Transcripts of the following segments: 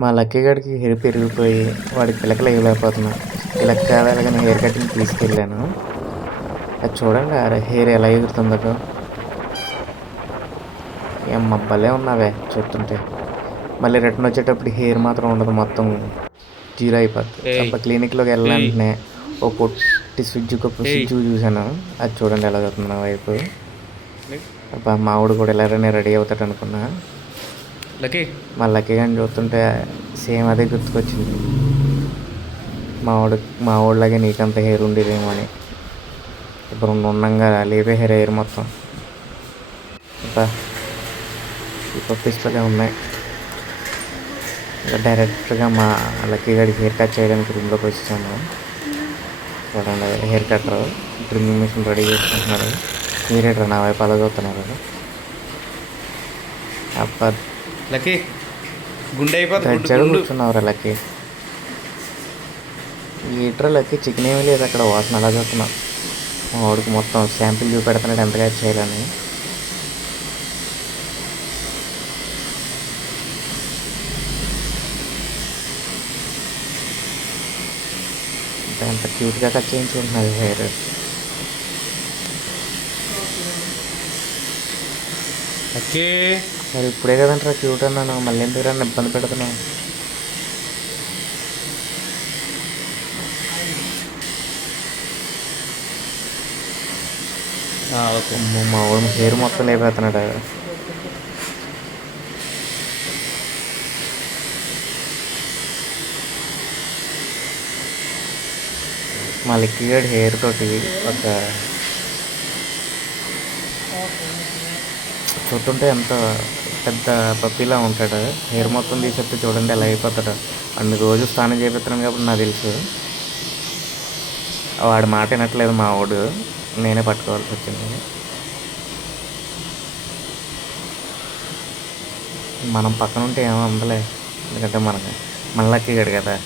మా లక్కీ గడికి హెయిర్ పెరిగిపోయి వాడికి పిలకలు వేయలేకపోతున్నా. పిలక కావాలి కానీ హెయిర్ కటింగ్ తీసుకెళ్ళాను. అది చూడండి హెయిర్ ఎలా ఎగురుతుందో. ఏం భలే ఉన్నావే చూస్తుంటే. మళ్ళీ రిటర్న్ వచ్చేటప్పుడు హెయిర్ మాత్రం ఉండదు, మొత్తం జీరో అయిపోద్ది. అబ్బా క్లినిక్లోకి వెళ్ళాలంటేనే ఓ పొట్టి స్విచ్ చూశాను. అది చూడండి ఎలా అవుతుంది నా వైపు. అబ్బా మావాడు కూడా ఎలాగనే రెడీ అవుతాడు అనుకున్నా. మా లక్కీ గారిని చూస్తుంటే సేమ్ అదే గుర్తుకొచ్చింది. మా ఊళ్ళలాగే నీకంత హెయిర్ ఉండేదేమో అని. ఇప్పుడు ఉన్నంగా లేపే హెయిర్ మొత్తం. అబ్బా ఈ పప్పీస్లోనే ఉన్నాయి. ఇంకా డైరెక్ట్గా మా లక్కీ గారికి హెయిర్ కట్ చేయడానికి రూమ్లోకి వచ్చాము. చూడండి హెయిర్ కట్టరు ట్రిమ్మింగ్ మిషన్ రెడీ చేసుకుంటున్నాడు. మీరేట్రా నా వైపు అలా చూస్తున్నారు. అబ్బా లక్కీ గుండె గచ్చాడు కూర్చున్నావురా లక్కీ. ఈటర్ లక్కీ చికెన్ ఏమీ లేదు అక్కడ, వాసన అలా చూస్తున్నావు. మా వాడికి మొత్తం శాంపిల్ చూపెడుతున్నాడు ఎంతగా చేయాలని. ఎంత క్యూట్గా కట్ చేయించుకుంటున్నది హెయిర్. మరి ఇప్పుడే కదంటారా క్యూట్ అన్నాను, మళ్ళీ ఎందుకు రా ఇబ్బంది పెడుతున్నావు. మా వాడు హెయిర్ మొత్తం లేకపోతున్నాడు. మా లిక్విడ్ హెయిర్ తోటి ఒక చూస్తుంటే ఎంత పెద్ద పప్పీలా ఉంటాడు. హెయిర్ మొత్తం తీసేస్తే చూడండి ఎలా అయిపోతాడు. అన్ని రోజు స్నానం చేపిస్తున్నాను కాబట్టి నాకు తెలుసు. వాడి మాట వినట్లేదు మా వాడు, నేనే పట్టుకోవాల్సి వచ్చింది. మనం పక్కన ఉంటే ఏమో అందలే, ఎందుకంటే మన లక్కీ గడు కదా.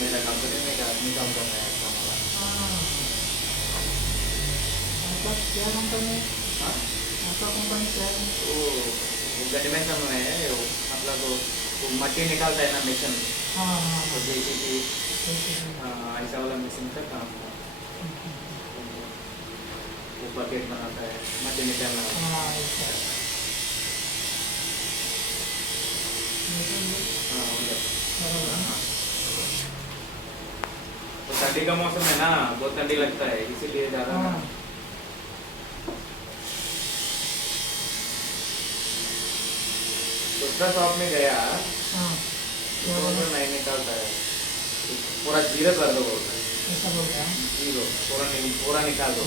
मेरा कंपनी में आदमी काम कर रहा है ऐसा वाला। क्या कंपनी है? आपका कंपनी क्या है? वो गवर्नमेंट में है, वो मतलब वो मट्टी निकालता है ना मिशन। तो जेसीबी ऐसा वाला मिशन का काम है। वो बकेट बनाता है, मट्टी निकालना। तो ठंडी का मौसम है ना, बहुत ठंडी लगता है, इसीलिए ज़्यादा दूसरा शॉप में गया तो नहीं निकालता है, पूरा जीरो कर दो बोलता है। ऐसा बोलता है जीरो पूरा निकाल दो।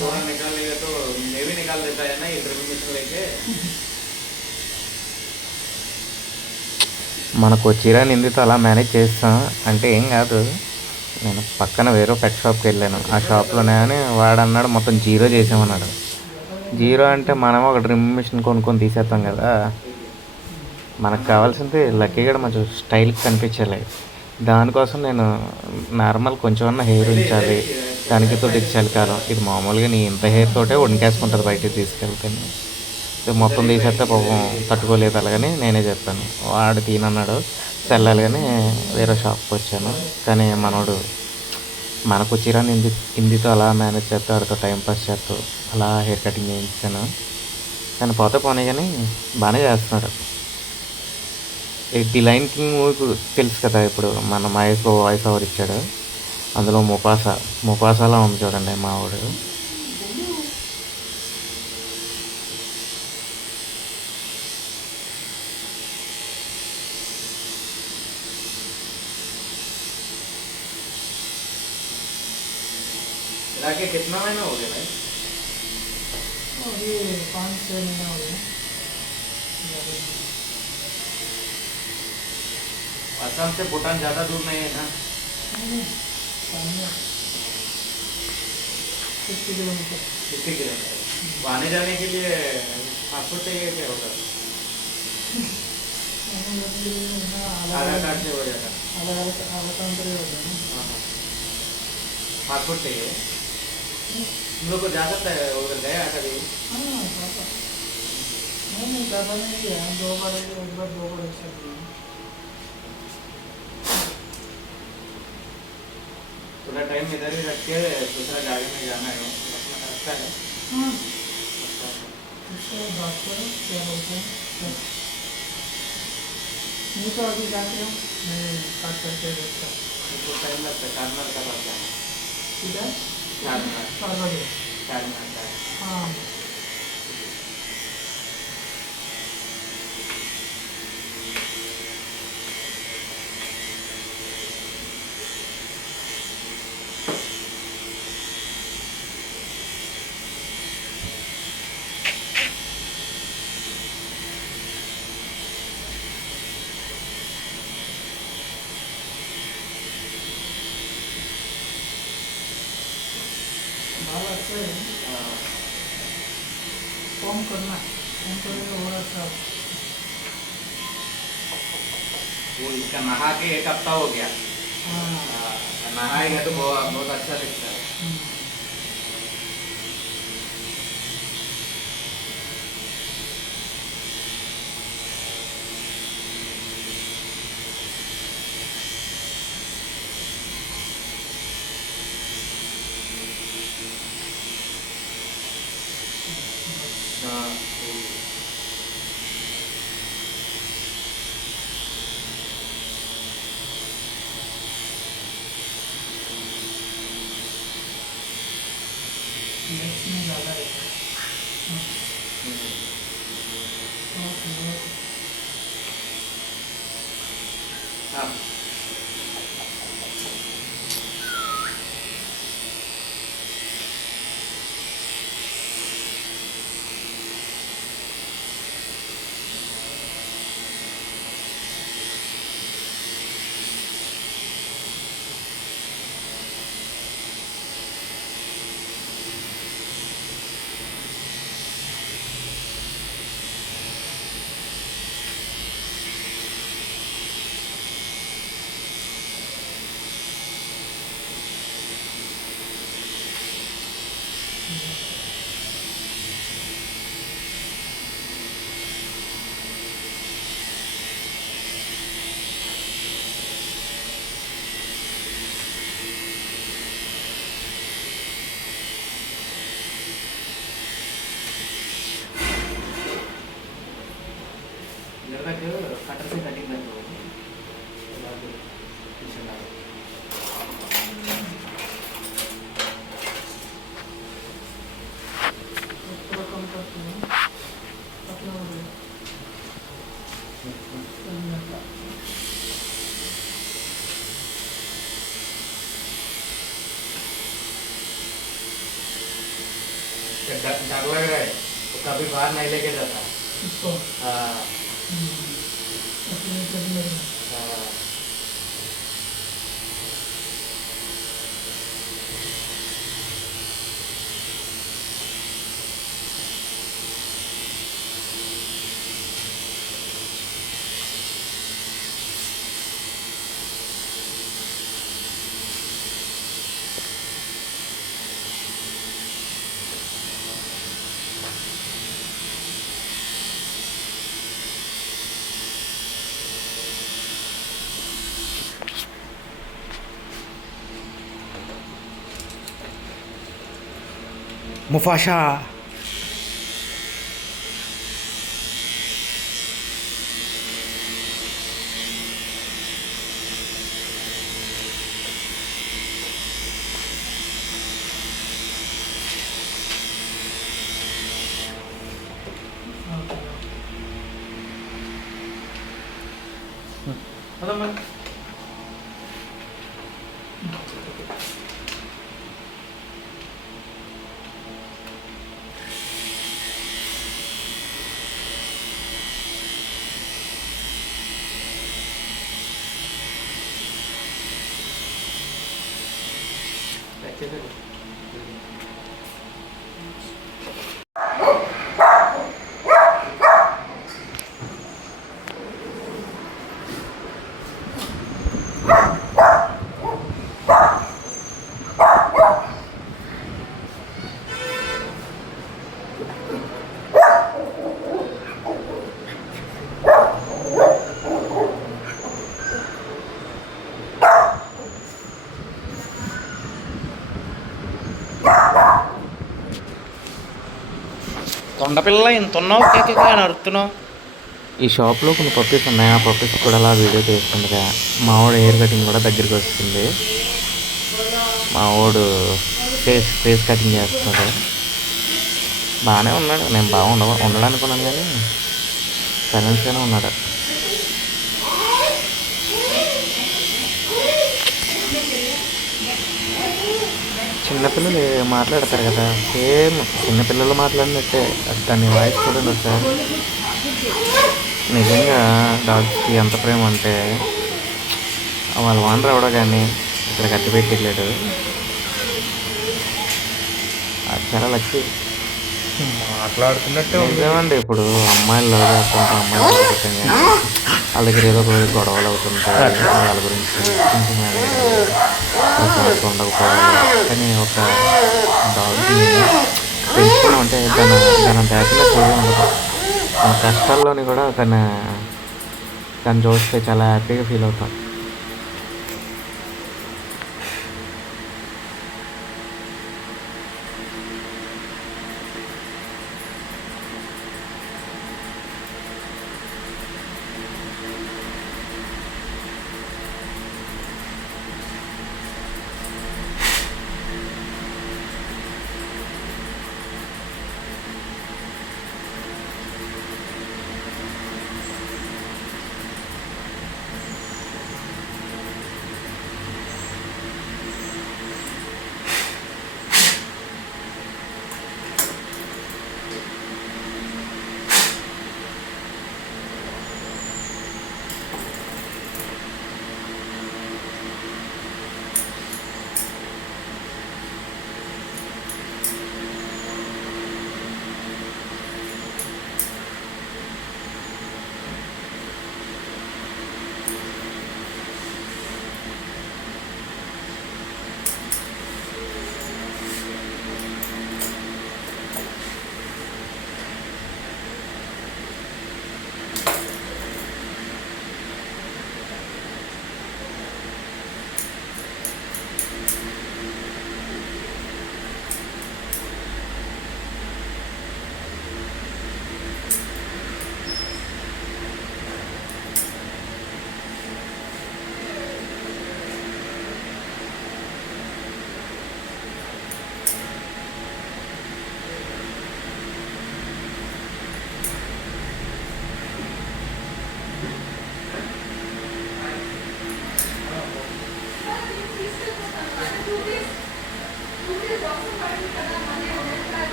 पूरा निकाल लेगा तो मैं भी निकाल देता है ना, ये ड्रिल मशीन लेके। మనకు చీర నిందితో అలా మేనేజ్ చేస్తాం అంటే ఏం కాదు. నేను పక్కన వేరే పెట్ షాప్కి వెళ్ళాను, ఆ షాప్లోనే అని వాడు అన్నాడు మొత్తం జీరో చేసామన్నాడు. జీరో అంటే మనం ఒక డ్రిమ్ మిషన్ కొనుక్కొని తీసేస్తాం కదా. మనకు కావాల్సింది లక్కీగా మంచి స్టైల్కి కనిపించాలి. దానికోసం నేను నార్మల్ కొంచెమన్నా హెయిర్ ఉంచాలి, దానికి తోటి చలికాలం ఇది మామూలుగా నీ ఇంత హెయిర్ తోటే వణికేసుకుంటుంది బయటికి తీసుకెళ్తాను. మొత్తం తీసేస్తే పాపం తట్టుకోలేదు, అలాగని నేనే చెప్పాను. వాడు తీనన్నాడు, తెల్లాలి కానీ వేరే షాప్కి వచ్చాను. కానీ మనోడు మనకు వచ్చిరాని హిందీతో అలా మేనేజ్ చేస్తూ ఆడితో టైం పాస్ చేస్తూ అలా హెయిర్ కటింగ్ చేయించాను. కానీ పోతే పోనీ కానీ బాగానే చేస్తున్నాడు. ఈ 'ది లయన్ కింగ్' మూవీ తెలుసు కదా! ఇప్పుడు మన మహేష్ బాబు వాయిస్ ఓవర్ ఇచ్చాడు. అందులో ముఫాసాలా ఉంది చూడండి మావోడు. इलाके कितना महीना हो गया भाई? और ये 5-6 महीना हो गया। असम से भूटान ज़्यादा दूर नहीं है ना? नहीं, 50 किलोमीटर। 50 किलोमीटर। तो आने जाने के लिए पासपोर्ट चाहिए क्या होगा? आधार कार्ड से हो जाता? अलग-अलग हो गया ना। हाँ हाँ, पासपोर्ट चाहिए। हम लोग को जा सकता है उधर गया कभी? हाँ, पापा। नहीं, ज़्यादा नहीं गया, 2 बार एक बार 2 बार ऐसा किया। थोड़ा टाइम इधर ही रख के दूसरा गाड़ी में जाना है, अपना रास्ता है। हाँ, उससे बात करो, क्या बोलते हैं। नहीं तो अभी जाते हो, मैं बात करके देखता हूँ। तो टाइम लगता है, 4 मिनट का रास्ता है। किधर? 4 मिनट, 4 बजे। 4 मिनट का है। हाँ। बाल अच्छे हैं। हाँ, कम करना, कम करेगा और अच्छा। वो इसका नहा के 1 हफ्ता हो गया। हाँ। हाँ, नहाएगा तो बहुत बहुत अच्छा दिखता है। हाँ, नेक्स्ट में ज़्यादा है। हाँ, इधर का जो कटर से कटिंग करते हो पीछे डालो। थोड़ा कम करते हैं। अपना हो गया। डर लग रहा है तो कभी बाहर नहीं लेके जाता। इसको हाँ, अपने कर लेंगे। हाँ, ముఫాషా. తొండపిల్ల ఇంత ఉన్నావు కేకే అని అరుతున్నావు. ఈ షాప్లో కొన్ని పప్పీస్ ఉన్నాయి. ఆ పప్పీస్ కూడా అలా వీడియో తీస్తుండగా మా వాడు హెయిర్ కటింగ్ కూడా దగ్గరికి వస్తుంది. మా వాడు ఫేస్ కటింగ్ చేస్తున్నాడు. బాగానే ఉన్నాడు. నేను ఉండడానుకున్నాను కానీ సైలెన్స్గానే ఉన్నాడు. చిన్నపిల్లలు మాట్లాడతారు కదా, సేమ్ చిన్నపిల్లలు మాట్లాడినట్టే. దాని వాయిస్ చూడండి ఒకసారి. నిజంగా డాగ్స్కి ఎంత ప్రేమ అంటే వాళ్ళ ఓనర్ ఎవడో కానీ ఇక్కడ కట్టి పెట్టి వెళ్ళాడు. అది చాలా లక్కీ. మాట్లాడుతున్నట్టే నిజమండి. ఇప్పుడు అమ్మాయిలు కొంత అమ్మాయిలు కానీ వాళ్ళ దగ్గర ఏదో ఒక గొడవలు అవుతుంటాయి. వాళ్ళ గురించి ఉండకపోవడం. కానీ ఒక డాగ్ని పెంచుకోవడం అంటే తన హ్యాపీనెస్ ఏదో ఉండదు. మన కష్టాల్లోని కూడా తను చూస్తే చాలా హ్యాపీగా ఫీల్ అవుతాం.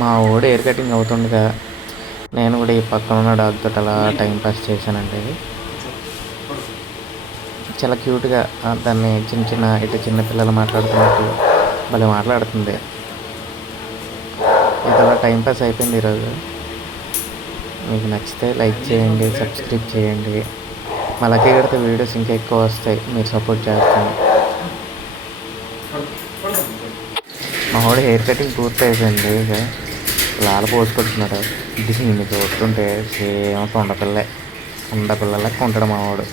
మా వాడు హెయిర్ కటింగ్ అవుతుండగా నేను కూడా ఈ పక్కన ఉన్న డాగ్తో అలా టైంపాస్ చేశానండి. చాలా క్యూట్గా దాన్ని చిన్న పిల్లలు మాట్లాడుతున్నట్టు భలే మాట్లాడుతుంది. ఇది అలా టైంపాస్ అయిపోయింది ఈరోజు. మీకు నచ్చితే లైక్ చేయండి, సబ్స్క్రైబ్ చేయండి. మా లక్కీ గడితే వీడియోస్ ఇంకా ఎక్కువ వస్తాయి, మీరు సపోర్ట్ చేస్తాను. మా వాడు హెయిర్ కటింగ్ పూర్తి అయిపోయింది. ఇక లాల పోసుకుంటున్నాడు. దీన్ని చూస్తుంటే సేమ్ ఉండపిల్లలకి ఉంటాడు మా వాడు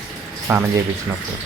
స్నానం చేయించినప్పుడు.